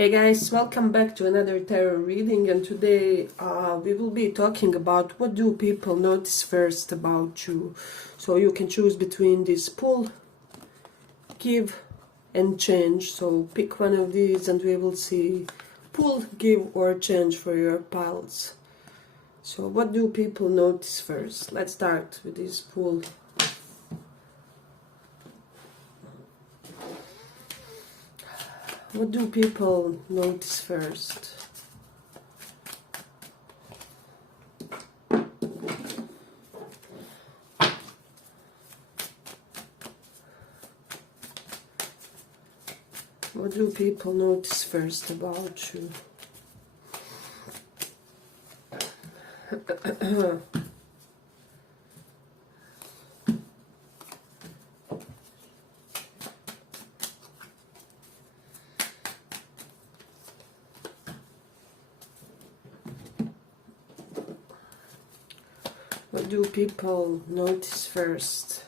Hey guys, welcome back to another tarot reading, and today we will be talking about what do people notice first about you. So you can choose between this pull, give and change. So pick one of these and we will see pull, give or change for your piles. So what do people notice first? Let's start with this pull. What do people notice first? What do people notice first about you? What do people notice first?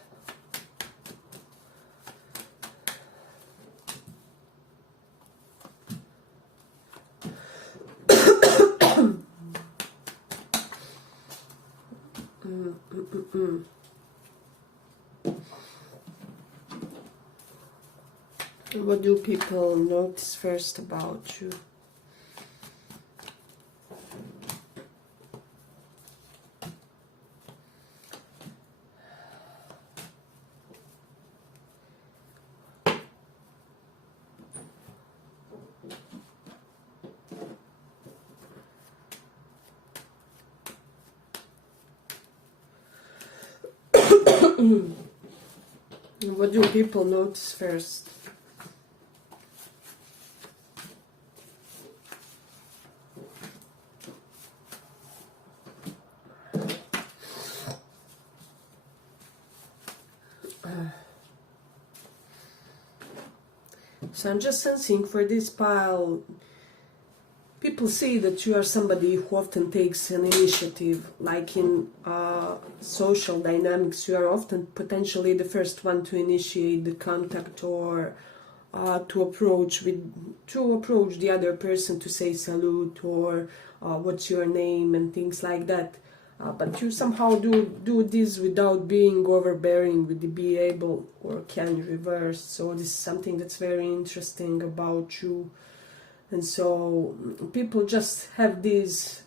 What do people notice first about you? What do people notice first? So I'm just sensing for this pile, people see that you are somebody who often takes an initiative, like in social dynamics, you are often potentially the first one to initiate the contact or to approach the other person to say salute or what's your name and things like that. But you somehow do this without being overbearing with the be able or can reverse. So this is something that's very interesting about you. And so people just have this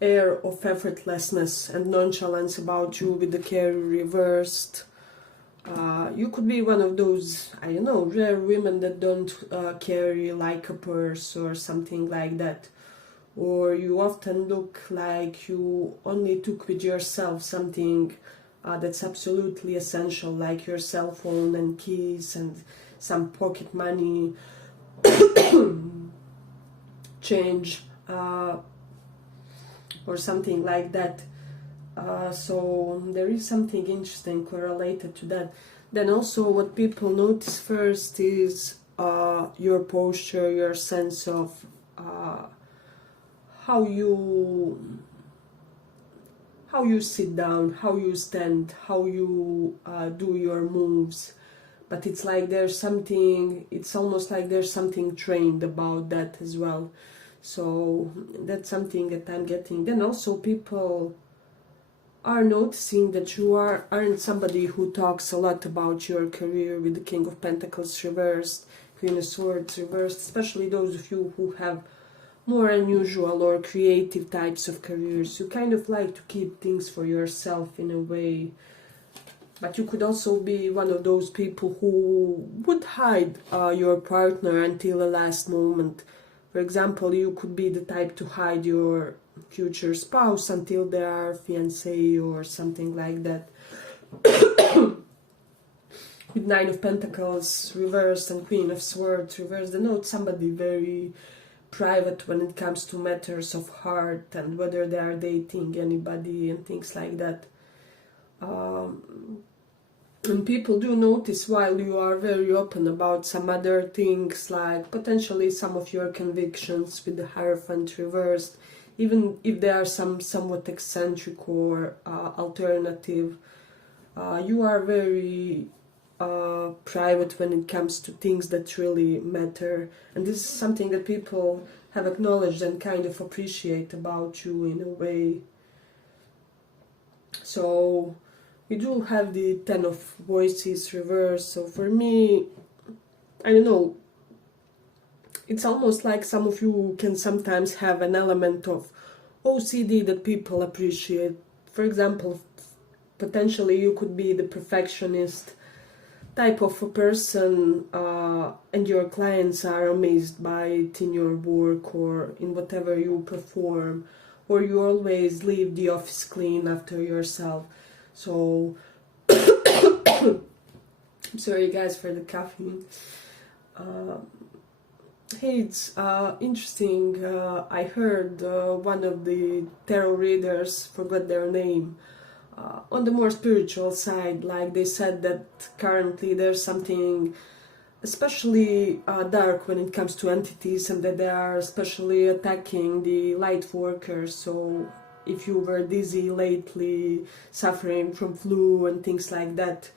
air of effortlessness and nonchalance about you with the carry reversed. You could be one of those, I don't know, rare women that don't carry like a purse or something like that. Or you often look like you only took with yourself something that's absolutely essential, like your cell phone and keys and some pocket money, change, or something like that. So there is something interesting correlated to that. Then also what people notice first is your posture, your sense of how you sit down, how you stand, how you do your moves. But it's like there's something, it's almost like there's something trained about that as well. So that's something that I'm getting. Then also people are noticing that you aren't somebody who talks a lot about your career with the King of Pentacles reversed, Queen of Swords reversed, especially those of you who have more unusual or creative types of careers. You kind of like to keep things for yourself in a way. But you could also be one of those people who would hide your partner until the last moment. For example, you could be the type to hide your future spouse until they are fiancé or something like that. With Nine of Pentacles reversed and Queen of Swords reversed, denote somebody very private when it comes to matters of heart and whether they are dating anybody and things like that. And people do notice while you are very open about some other things, like potentially some of your convictions with the Hierophant reversed, even if they are somewhat eccentric or alternative. You are very private when it comes to things that really matter, and this is something that people have acknowledged and kind of appreciate about you in a way. So you do have the Ten of Voices reversed. So for me, I don't know, it's almost like some of you can sometimes have an element of OCD that people appreciate. For example, potentially you could be the perfectionist type of a person, and your clients are amazed by it in your work or in whatever you perform, or you always leave the office clean after yourself. So I'm sorry guys for the caffeine. Hey, it's interesting, I heard one of the tarot readers, forgot their name, on the more spiritual side, like they said that currently there's something especially dark when it comes to entities, and that they are especially attacking the light workers. So if you were dizzy lately, suffering from flu and things like that,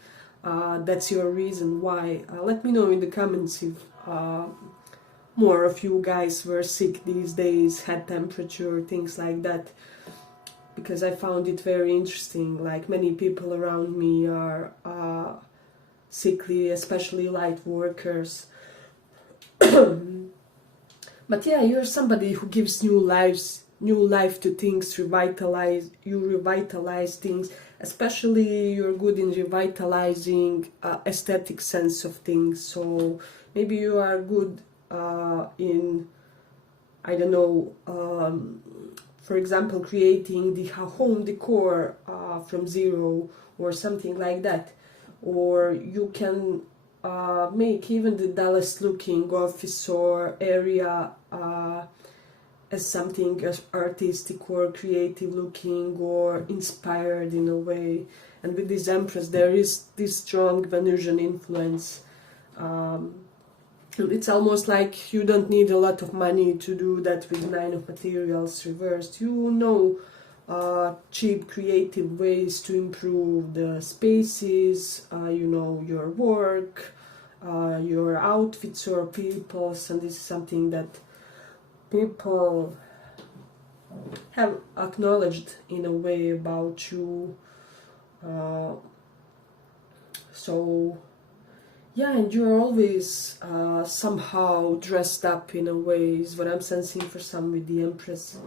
that's your reason why. Let me know in the comments if more of you guys were sick these days, had temperature, things like that, because I found it very interesting. Like, many people around me are sickly, especially light workers. But yeah, you're somebody who gives new life to things, you revitalize things, especially you're good in revitalizing aesthetic sense of things. So maybe you are good in, I don't know, for example, creating the home decor from zero or something like that. Or you can make even the dullest looking office or area as something as artistic or creative looking or inspired in a way. And with this Empress there is this strong Venusian influence. It's almost like you don't need a lot of money to do that with Nine of Materials reversed. You know cheap, creative ways to improve the spaces, you know, your work, your outfits or people's, and this is something that people have acknowledged in a way about you. So yeah, and you're always somehow dressed up in a way, is what I'm sensing for some with the Empress.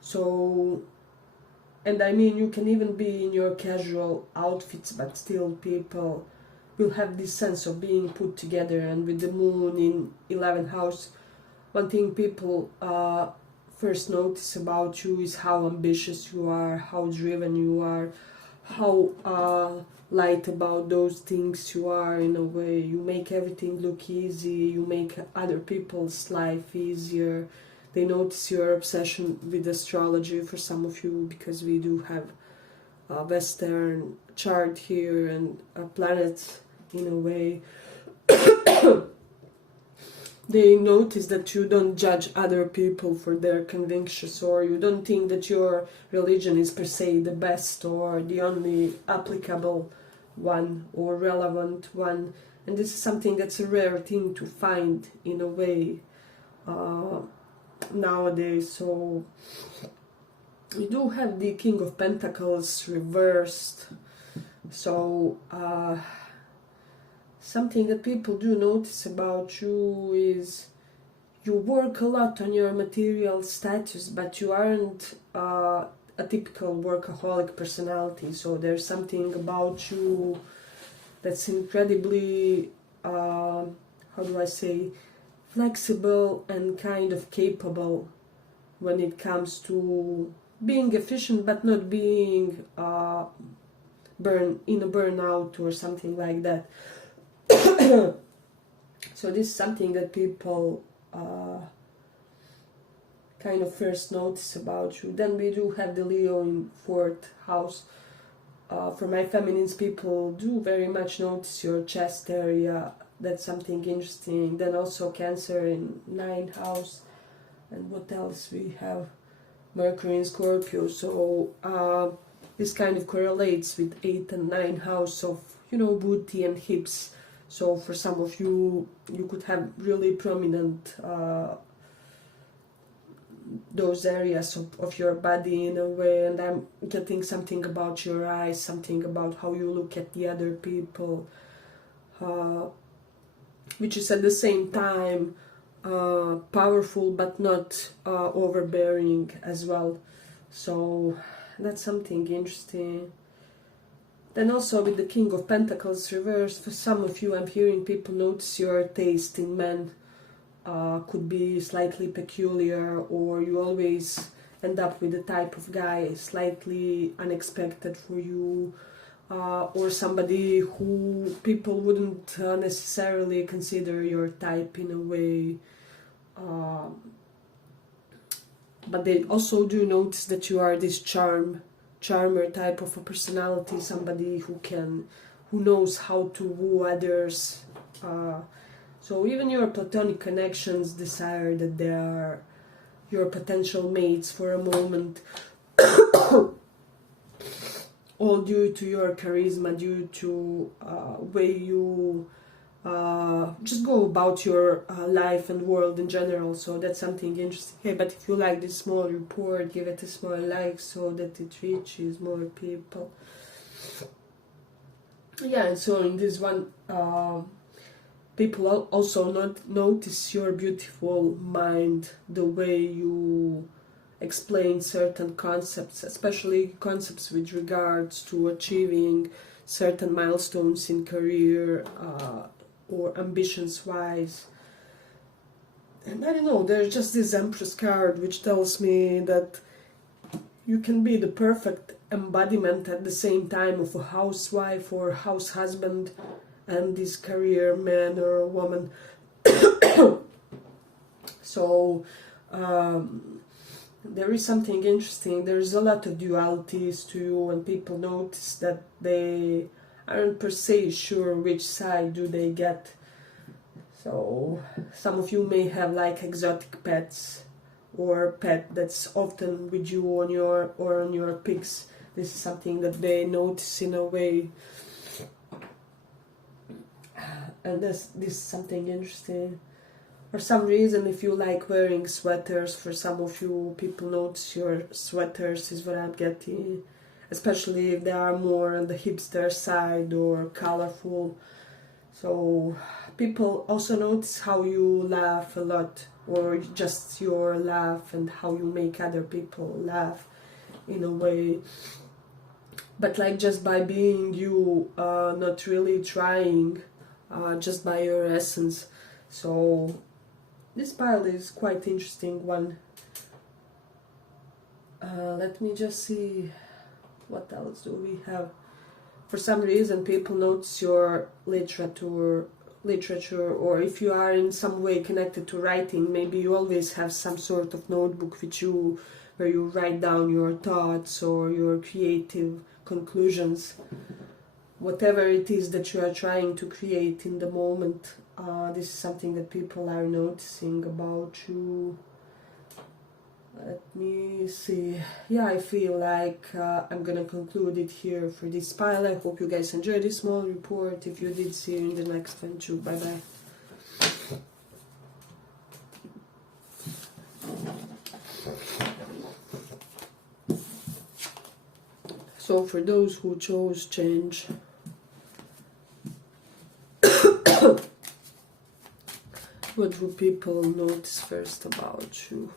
So, and I mean, you can even be in your casual outfits, but still people will have this sense of being put together. And with the moon in 11th house, one thing people first notice about you is how ambitious you are, how driven you are, how light about those things you are in a way. You make everything look easy, you make other people's life easier. They notice your obsession with astrology for some of you, because we do have a Western chart here and a planet in a way. They notice that you don't judge other people for their convictions, or you don't think that your religion is per se the best or the only applicable one or relevant one. And this is something that's a rare thing to find in a way nowadays. So we do have the King of Pentacles reversed. So something that people do notice about you is you work a lot on your material status, but you aren't a typical workaholic personality. So there's something about you that's incredibly, how do I say, flexible and kind of capable when it comes to being efficient, but not being in a burnout or something like that. So this is something that people kind of first notice about you. Then we do have the Leo in 4th house. For my feminines, people do very much notice your chest area. That's something interesting. Then also Cancer in 9th house. And what else we have? Mercury in Scorpio. So this kind of correlates with 8th and 9th house of you know, booty and hips. So for some of you, you could have really prominent those areas of your body in a way, and I'm getting something about your eyes, something about how you look at the other people, which is at the same time powerful but not overbearing as well. So that's something interesting. Then also with the King of Pentacles reversed, for some of you I'm hearing people notice your taste in men could be slightly peculiar, or you always end up with a type of guy slightly unexpected for you, or somebody who people wouldn't necessarily consider your type in a way. But they also do notice that you are this charmer type of a personality, somebody who knows how to woo others. So even your platonic connections desire that they are your potential mates for a moment, all due to your charisma, due to way you just go about your life and world in general. So that's something interesting. Hey, but if you like this small report, give it a small like so that it reaches more people. Yeah, and so in this one, people also notice your beautiful mind, the way you explain certain concepts, especially concepts with regards to achieving certain milestones in career or ambitions wise. And I don't know, there's just this Empress card which tells me that you can be the perfect embodiment at the same time of a housewife or house husband and this career man or woman. So there is something interesting. There's a lot of dualities to you, and people notice that they aren't per se sure which side do they get. So some of you may have like exotic pets, or pet that's often with you on your pics. This is something that they notice in a way. And this is something interesting. For some reason, if you like wearing sweaters, for some of you, people notice your sweaters, is what I'm getting. Especially if they are more on the hipster side or colorful. So people also notice how you laugh a lot, or just your laugh and how you make other people laugh in a way. But like just by being you, not really trying, just by your essence. So this pile is quite interesting one. Let me just see what else do we have. For some reason people notice your literature, or if you are in some way connected to writing, maybe you always have some sort of notebook with you where you write down your thoughts or your creative conclusions. Whatever it is that you are trying to create in the moment, this is something that people are noticing about you. Let me see. Yeah, I feel like I'm gonna conclude it here for this pile. I hope you guys enjoyed this small report. If you did, see you in the next one too. Bye bye. So for those who chose change, what do people notice first about you?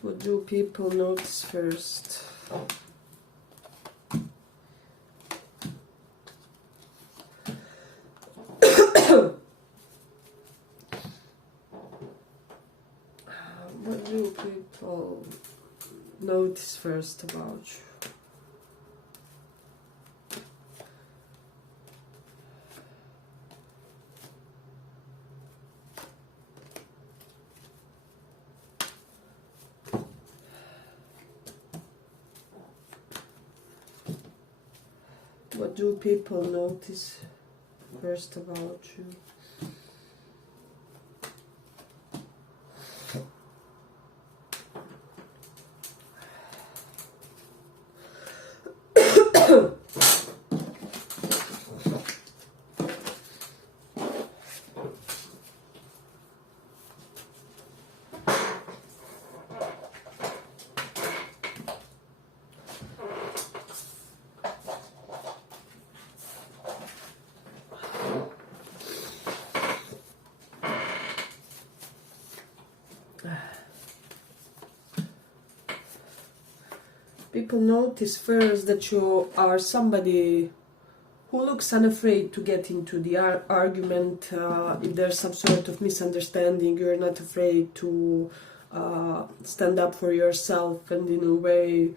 What do people notice first? What do people notice first about you? what do people notice first about you? People notice first that you are somebody who looks unafraid to get into the argument. If there's some sort of misunderstanding, you're not afraid to stand up for yourself, and in a way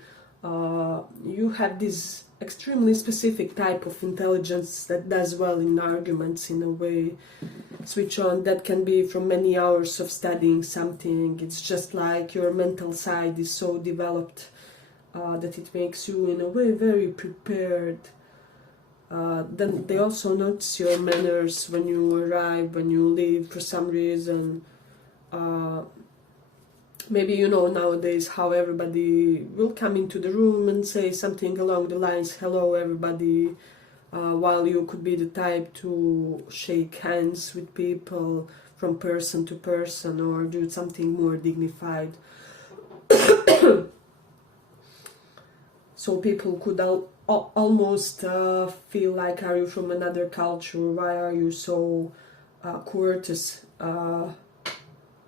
you have this extremely specific type of intelligence that does well in arguments, in a way. Switch on, that can be from many hours of studying something. It's just like your mental side is so developed that it makes you in a way very prepared. Then they also notice your manners when you arrive, when you leave for some reason. Maybe you know nowadays how everybody will come into the room and say something along the lines, hello everybody, while you could be the type to shake hands with people from person to person or do something more dignified. So people could almost feel like, are you from another culture? Why are you so courteous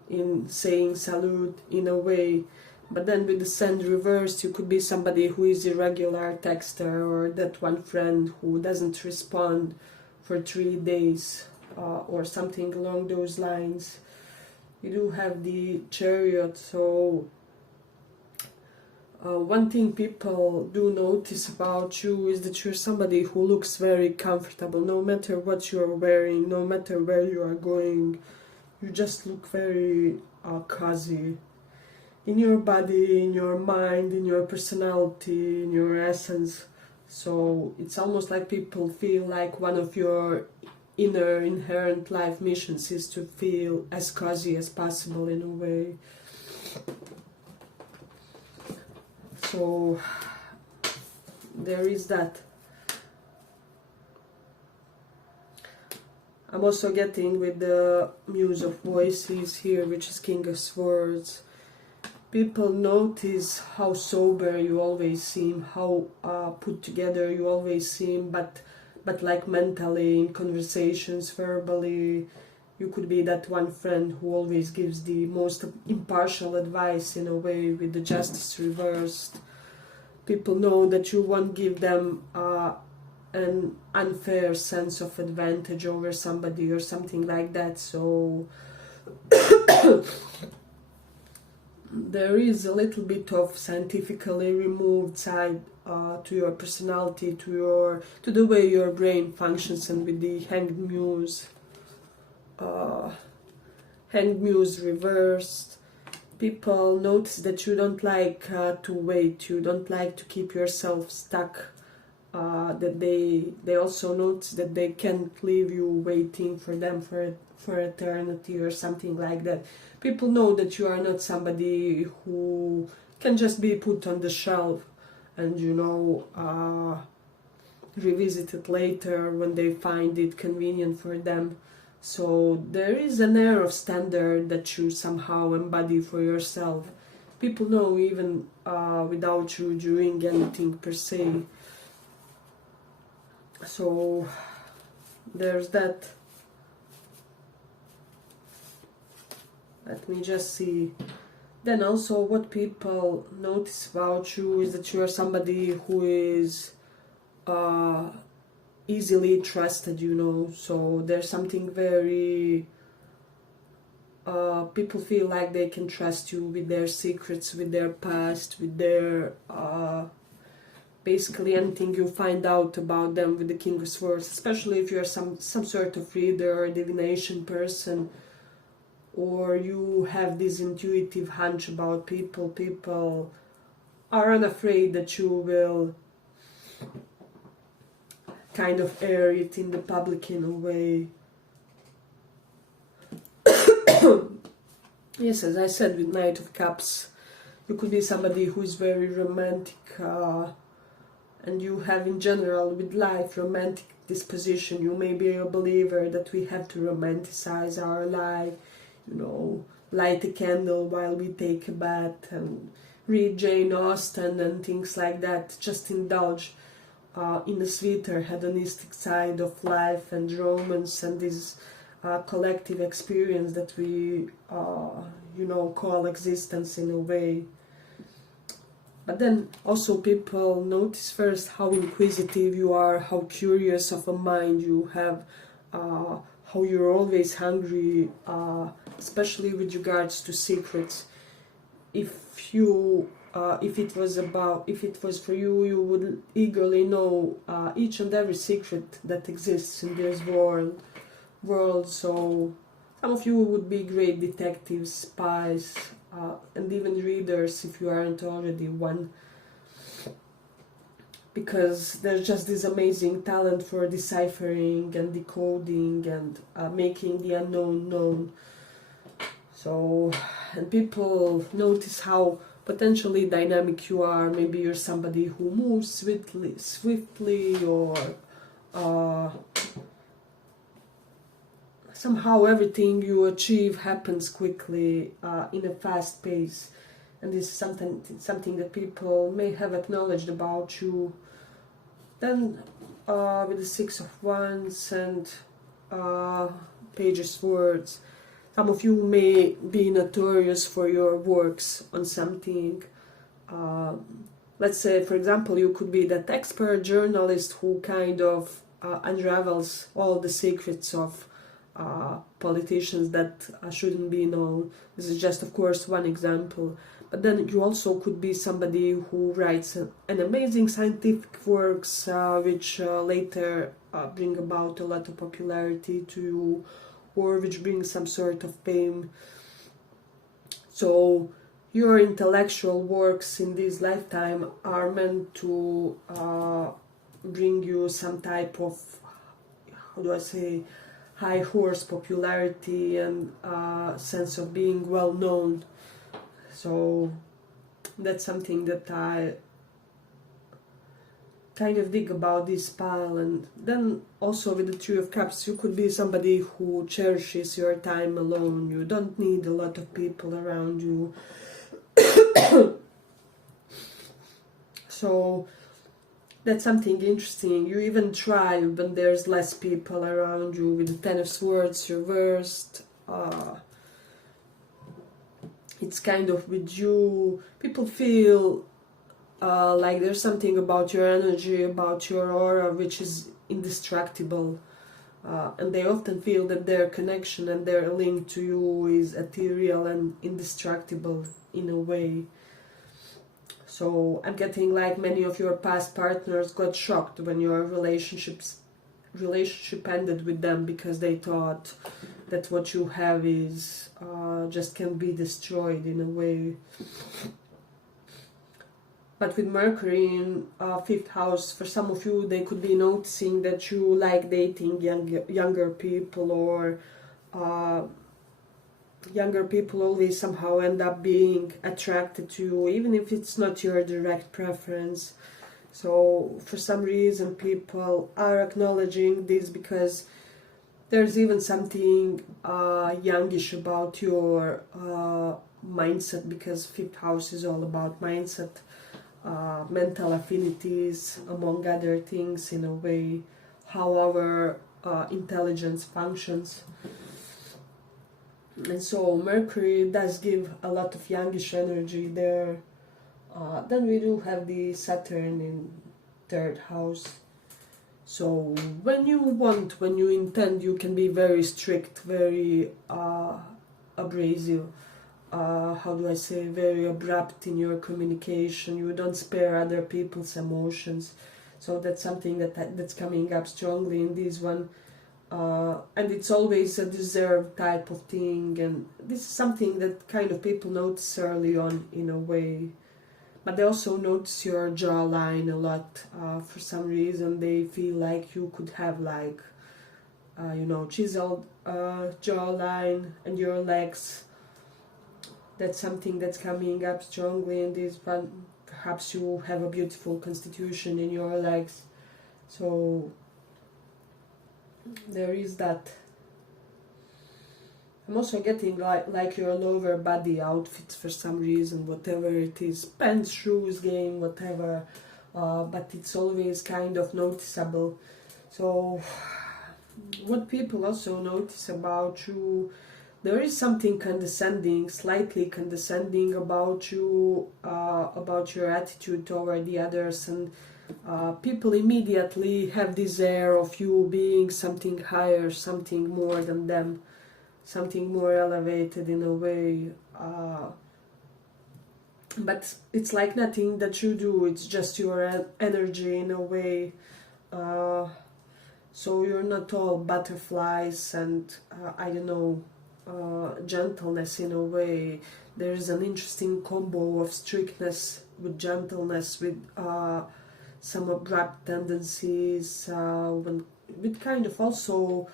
in saying salute, in a way? But then with the send reversed, you could be somebody who is irregular texter, or that one friend who doesn't respond for 3 days, or something along those lines. You do have the Chariot, so one thing people do notice about you is that you're somebody who looks very comfortable, no matter what you're wearing, no matter where you are going. You just look very cozy in your body, in your mind, in your personality, in your essence. So it's almost like people feel like one of your inner inherent life missions is to feel as cozy as possible, in a way. So there is that. I'm also getting with the Muse of Voices here, which is King of Swords. People notice how sober you always seem, how put together you always seem, but like mentally, in conversations, verbally, you could be that one friend who always gives the most impartial advice, in a way, with the Justice reversed. People know that you won't give them an unfair sense of advantage over somebody or something like that. So there is a little bit of scientifically removed side to your personality, to the way your brain functions, and with the Hanged Muse. Hanged Muse reversed. People notice that you don't like to wait, you don't like to keep yourself stuck, that they also notice that they can't leave you waiting for them for eternity or something like that. People know that you are not somebody who can just be put on the shelf and, you know, revisit it later when they find it convenient for them. So there is an air of standard that you somehow embody for yourself. People know even without you doing anything per se. So there's that. Let me just see. Then also what people notice about you is that you are somebody who is easily trusted, you know. So there's something very people feel like they can trust you with their secrets, with their past, with their basically anything you find out about them with the King of Swords, especially if you're some sort of reader or divination person, or you have this intuitive hunch about people. People are unafraid that you will kind of air it in the public in a way. Yes, as I said, with Knight of Cups, you could be somebody who is very romantic, and you have in general with life romantic disposition. You may be a believer that we have to romanticize our life, you know, light a candle while we take a bath and read Jane Austen and things like that. Just indulge in a sweeter hedonistic side of life and romance and this collective experience that we, you know, call existence in a way. But then also people notice first how inquisitive you are, how curious of a mind you have, how you're always hungry, especially with regards to secrets. If it was for you, you would eagerly know each and every secret that exists in this world. So some of you would be great detectives, spies, and even readers if you aren't already one, because there's just this amazing talent for deciphering and decoding and making the unknown known. So, and people notice how potentially dynamic you are. Maybe you're somebody who moves swiftly, or somehow everything you achieve happens quickly, in a fast pace, and this is something that people may have acknowledged about you. Then with the Six of Wands and Page of Swords, some of you may be notorious for your works on something. Let's say, for example, you could be that expert journalist who kind of unravels all the secrets of politicians that shouldn't be known. This is just, of course, one example. But then you also could be somebody who writes an amazing scientific works, which later bring about a lot of popularity to you, or which brings some sort of fame. So your intellectual works in this lifetime are meant to bring you some type of, how do I say, high horse popularity and sense of being well known. So that's something that I kind of dig about this pile. And then also with the Three of Cups, you could be somebody who cherishes your time alone. You don't need a lot of people around you. So that's something interesting. You even thrive when there's less people around you. With the Ten of Swords reversed, it's kind of with you. People feel like there's something about your energy, about your aura, which is indestructible. And they often feel that their connection and their link to you is ethereal and indestructible in a way. So I'm getting like many of your past partners got shocked when your relationship ended with them, because they thought that what you have is just can be destroyed in a way. But with Mercury in 5th house, for some of you, they could be noticing that you like dating younger people, or younger people always somehow end up being attracted to you, even if it's not your direct preference. So for some reason people are acknowledging this, because there's even something youngish about your mindset, because 5th house is all about mindset, mental affinities, among other things, in a way, how our intelligence functions. And so Mercury does give a lot of youngish energy there. Then we do have the Saturn in 3rd house. So when you want, when you intend, you can be very strict, very abrasive, how do I say, very abrupt in your communication. You don't spare other people's emotions. So that's something that's coming up strongly in this one. And it's always a deserved type of thing, and this is something that kind of people notice early on in a way. but they also notice your jawline a lot. For some reason they feel like you could have like you know, chiseled jawline, and your legs. That's something that's coming up strongly in this one. Perhaps you have a beautiful constitution in your legs, so there is that. I'm also getting like your lower body outfits for some reason, whatever it is, pants, shoes, game, whatever, but it's always kind of noticeable. So what people also notice about you, there is something condescending, slightly condescending about you, about your attitude toward the others, and people immediately have this air of you being something higher, something more than them, something more elevated in a way. But it's like nothing that you do, it's just your energy in a way. So you're not all butterflies and I don't know, gentleness in a way. There's an interesting combo of strictness with gentleness, with some abrupt tendencies, with kind of also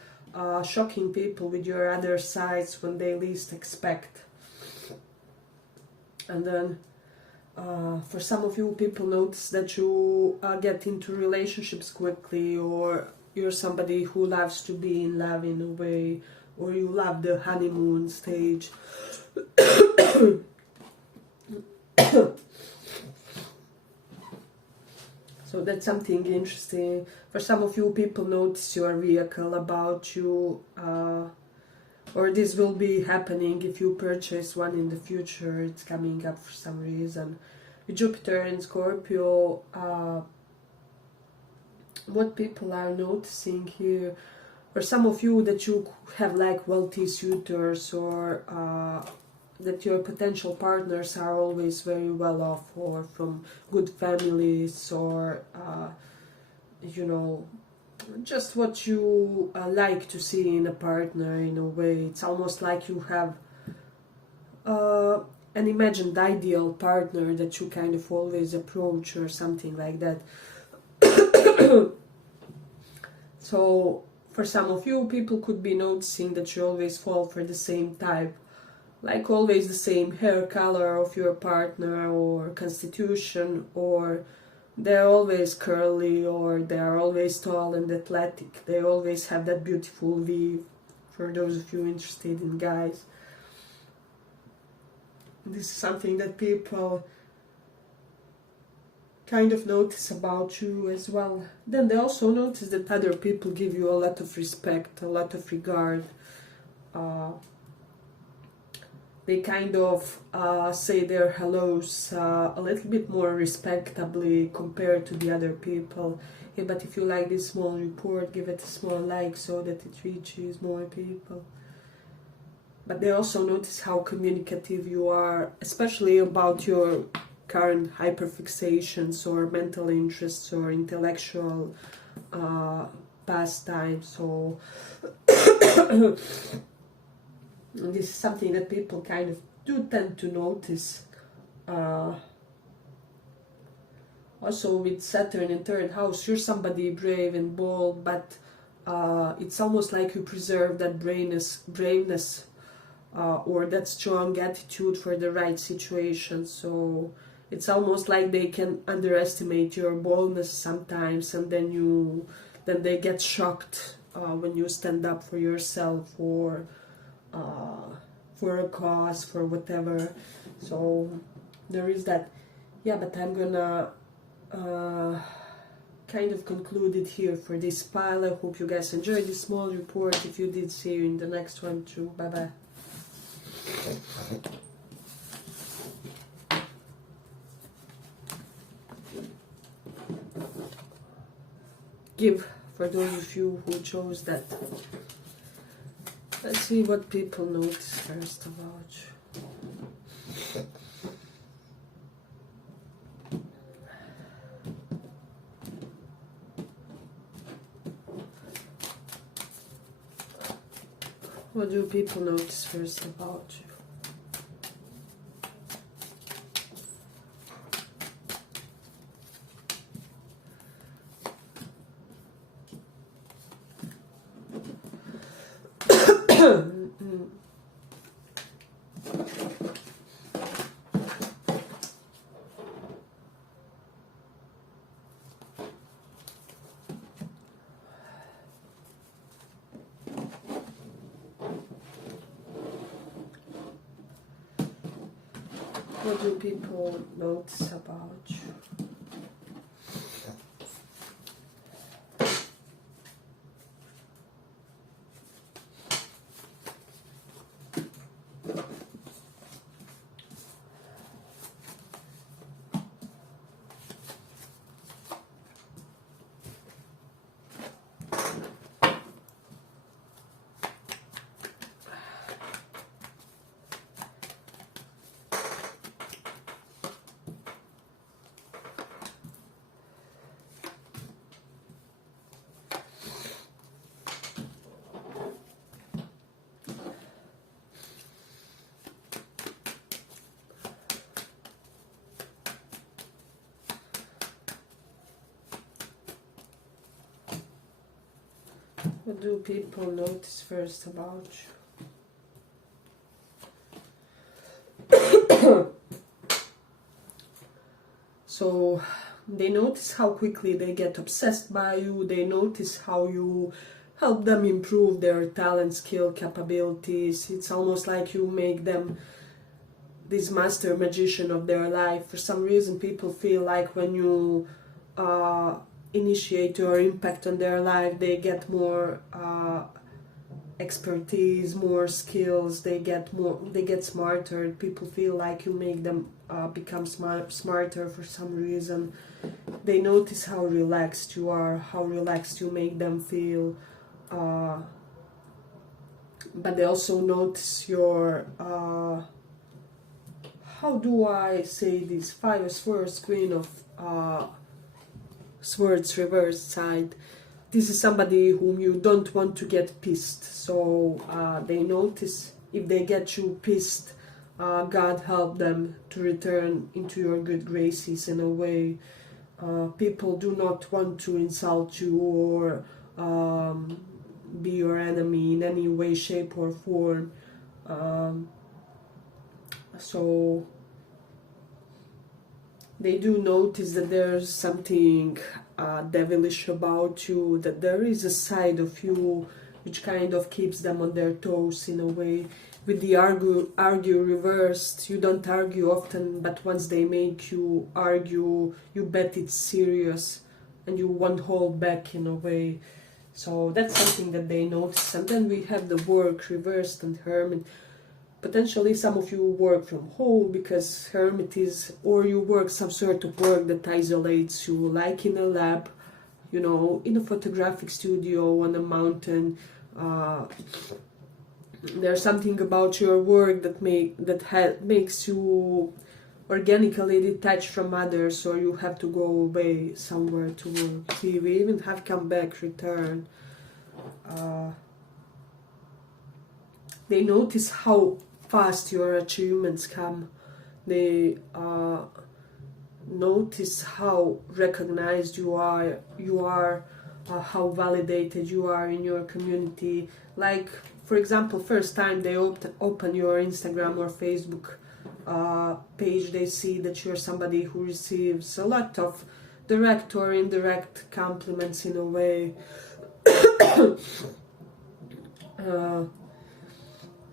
shocking people with your other sides when they least expect. And then for some of you, people notice that you get into relationships quickly, or you're somebody who loves to be in love in a way, or you love the honeymoon stage. So that's something interesting. For some of you, people notice your vehicle about you, or this will be happening if you purchase one in the future. It's coming up for some reason. With Jupiter and Scorpio, what people are noticing here, for some of you, that you have like wealthy suitors, or that your potential partners are always very well off, or from good families, or you know, just what you like to see in a partner in a way. It's almost like you have an imagined ideal partner that you kind of always approach, or something like that. So for some of you, people could be noticing that you always fall for the same type, like always the same hair color of your partner, or constitution, or they're always curly, or they're always tall and athletic. They always have that beautiful weave, for those of you interested in guys. This is something that people kind of notice about you as well. Then they also notice that other people give you a lot of respect, a lot of regard. They kind of say their hellos a little bit more respectably compared to the other people. Hey, but if you like this small report, give it a small like so that it reaches more people. But they also notice how communicative you are, especially about your current hyperfixations, or mental interests, or intellectual pastimes. So this is something that people kind of do tend to notice. Also with Saturn in third house, you're somebody brave and bold, but it's almost like you preserve that braveness, or that strong attitude for the right situation. So it's almost like they can underestimate your boldness sometimes, and then they get shocked when you stand up for yourself, or for a cause, for whatever. So there is that. Yeah, but I'm gonna kind of conclude it here for this pile. I hope you guys enjoyed this small report. If you did, see you in the next one too. Bye bye. Give for those of you who chose that. Let's see what people notice first about you. What do people notice first about you? What do people notice about you? What do people notice first about you? So they notice how quickly they get obsessed by you, they notice how you help them improve their talent, skill, capabilities. It's almost like you make them this master magician of their life. For some reason people feel like when you initiate your impact on their life, they get more expertise, more skills, they get smarter. People feel like you make them become smarter for some reason. They notice how relaxed you are, how relaxed you make them feel, but they also notice your how do I say this, 5 of Swords, Queen of Swords reversed side. This is somebody whom you don't want to get pissed, so they notice if they get you pissed, God help them to return into your good graces in a way. People do not want to insult you or be your enemy in any way, shape or form. So they do notice that there's something devilish about you, that there is a side of you which kind of keeps them on their toes in a way. With the argue reversed, you don't argue often, but once they make you argue, you bet it's serious and you won't hold back in a way. So that's something that they notice. And then we have the work reversed and Hermit. Potentially some of you work from home because Hermit is, or you work some sort of work that isolates you, like in a lab, you know, in a photographic studio, on a mountain. There's something about your work that makes you organically detached from others, or you have to go away somewhere to work. See, we even have come back, return. They notice how fast your achievements come. They notice how recognized you are, how validated you are in your community. Like, for example, first time they open your Instagram or Facebook page, they see that you're somebody who receives a lot of direct or indirect compliments in a way.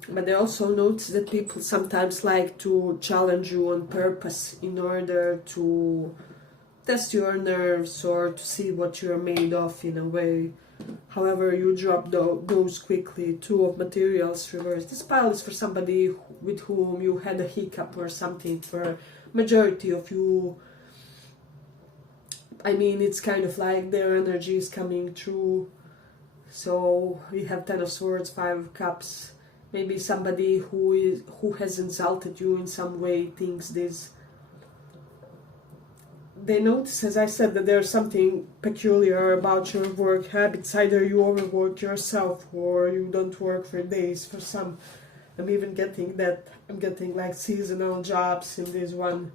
But they also notice that people sometimes like to challenge you on purpose in order to test your nerves or to see what you're made of in a way. However, you drop those quickly. 2 of Materials reversed. This pile is for somebody with whom you had a hiccup or something. For majority of you, I mean, it's kind of like their energy is coming through. So we have 10 of Swords, 5 of Cups. Maybe somebody who has insulted you in some way thinks this. They notice, as I said, that there's something peculiar about your work habits. Either you overwork yourself or you don't work for days. For some, I'm even getting that. I'm getting like seasonal jobs in this one.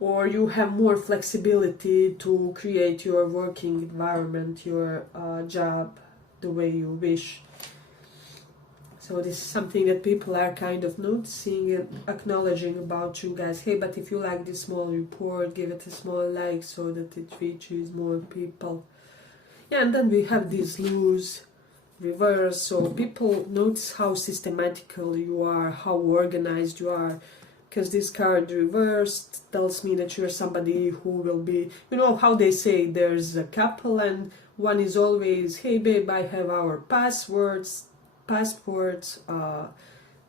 Or you have more flexibility to create your working environment, your job, the way you wish. So this is something that people are kind of noticing and acknowledging about you guys. Hey, but if you like this small report, give it a small like so that it reaches more people. Yeah, and then we have this lose. reverse. So people notice how systematical you are, how organized you are, because this card reversed tells me that you're somebody who will be, you know how they say there's a couple and one is always, hey babe, I have our passports,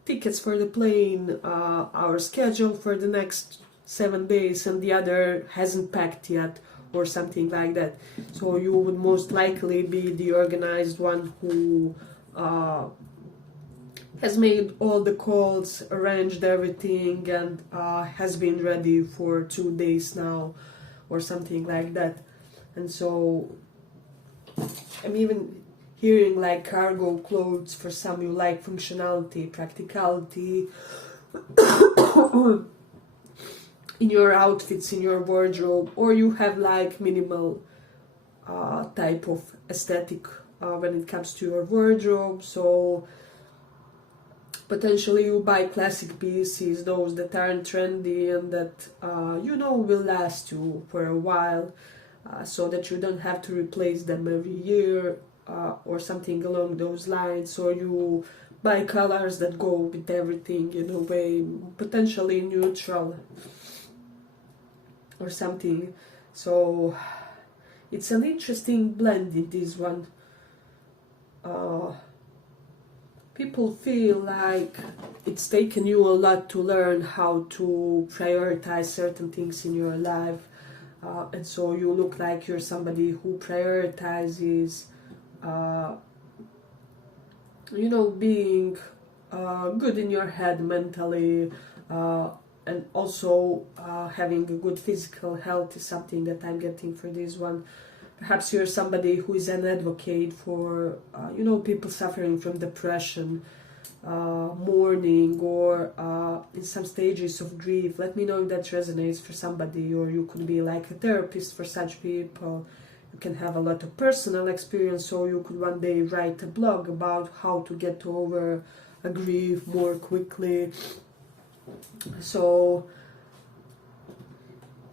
tickets for the plane, our schedule for the next 7 days, and the other hasn't packed yet, or something like that. So you would most likely be the organized one who has made all the calls, arranged everything, and has been ready for 2 days now, or something like that. And so I'm even hearing like cargo clothes. For some, you like functionality, practicality in your outfits, in your wardrobe, or you have like minimal type of aesthetic when it comes to your wardrobe. So potentially you buy classic pieces, those that aren't trendy and that you know will last you for a while, so that you don't have to replace them every year, or something along those lines. Or you buy colors that go with everything in a way, potentially neutral or something. So it's an interesting blend in this one. People feel like it's taken you a lot to learn how to prioritize certain things in your life, and so you look like you're somebody who prioritizes you know, being good in your head mentally, and also having a good physical health is something that I'm getting for this one. Perhaps you're somebody who is an advocate for, you know, people suffering from depression, mourning, or in some stages of grief. Let me know if that resonates for somebody. Or you could be like a therapist for such people. You can have a lot of personal experience, so you could one day write a blog about how to get over a grief more quickly. So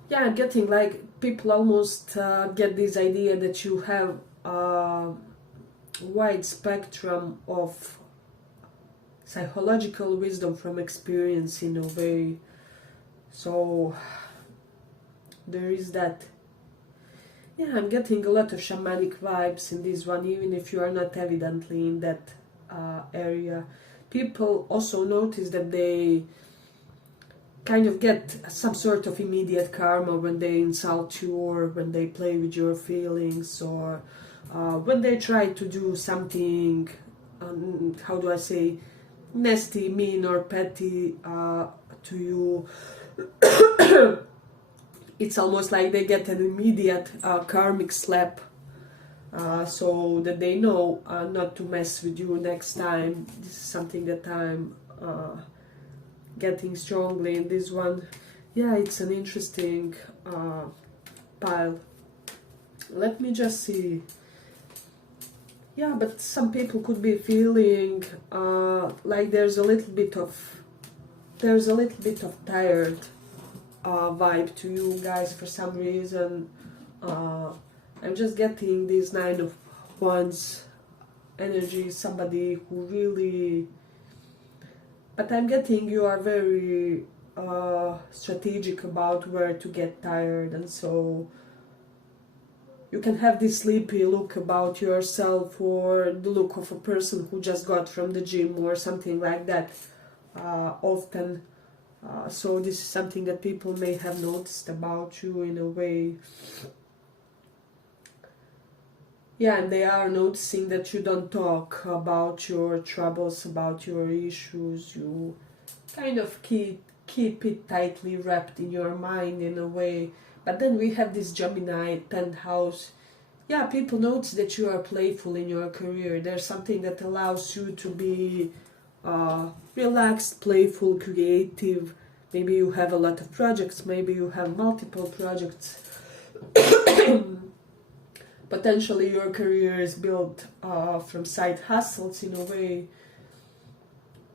yeah, getting like people almost get this idea that you have a wide spectrum of psychological wisdom from experience in a way. So there is that. Yeah, I'm getting a lot of shamanic vibes in this one, even if you are not evidently in that area. People also notice that they kind of get some sort of immediate karma when they insult you, or when they play with your feelings, or when they try to do something, how do I say, nasty, mean, or petty to you. It's almost like they get an immediate karmic slap, so that they know not to mess with you next time. This is something that I'm getting strongly in this one. Yeah, it's an interesting pile. Let me just see. Yeah, but some people could be feeling like there's a little bit of tired vibe to you guys for some reason. I'm just getting this 9 of Wands energy, somebody who really, but I'm getting you are very strategic about where to get tired, and so you can have this sleepy look about yourself, or the look of a person who just got from the gym or something like that often. So this is something that people may have noticed about you in a way. Yeah, and they are noticing that you don't talk about your troubles, about your issues. You kind of keep it tightly wrapped in your mind in a way. But then we have this Gemini 10th house. Yeah, people notice that you are playful in your career. There's something that allows you to be relaxed, playful, creative. Maybe you have a lot of projects, maybe you have multiple projects. Potentially your career is built from side hustles in a way.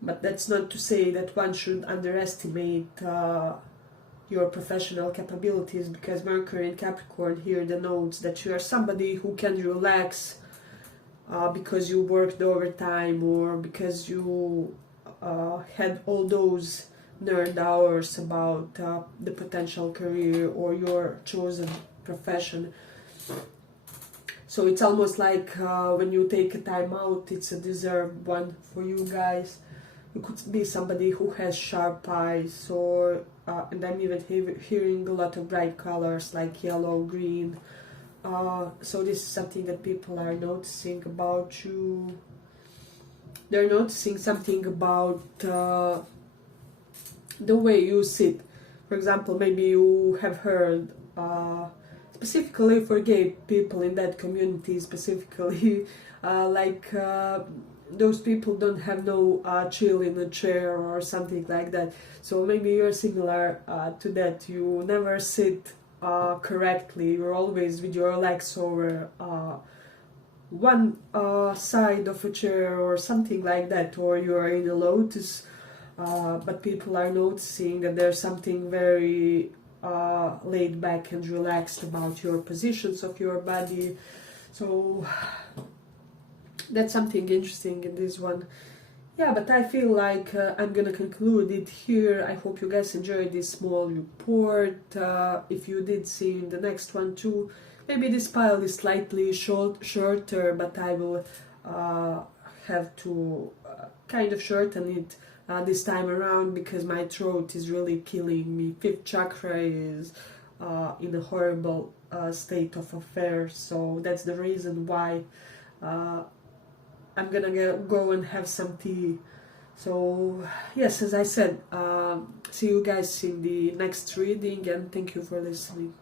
But that's not to say that one should underestimate your professional capabilities, because Mercury in Capricorn here denotes that you are somebody who can relax because you worked overtime, or because you had all those nerd hours about the potential career or your chosen profession. So it's almost like when you take a time out, it's a deserved one for you guys. You could be somebody who has sharp eyes, or and I'm even hearing a lot of bright colors like yellow, green. So this is something that people are noticing about you. They're noticing something about the way you sit. For example, maybe you have heard, specifically for gay people in that community, specifically, those people don't have no chill in a chair or something like that. So maybe you're similar to that. You never sit correctly. You're always with your legs over one side of a chair or something like that, or you're in a lotus. But people are noticing that there's something very laid back and relaxed about your positions of your body. So that's something interesting in this one. Yeah, but I feel like I'm gonna conclude it here. I hope you guys enjoyed this small report. If you did see in the next one too, maybe this pile is slightly shorter, but I will have to kind of shorten it this time around, because my throat is really killing me. Fifth chakra is in a horrible state of affairs, so that's the reason why I'm gonna go and have some tea. So yes, as I said, see you guys in the next reading, and thank you for listening.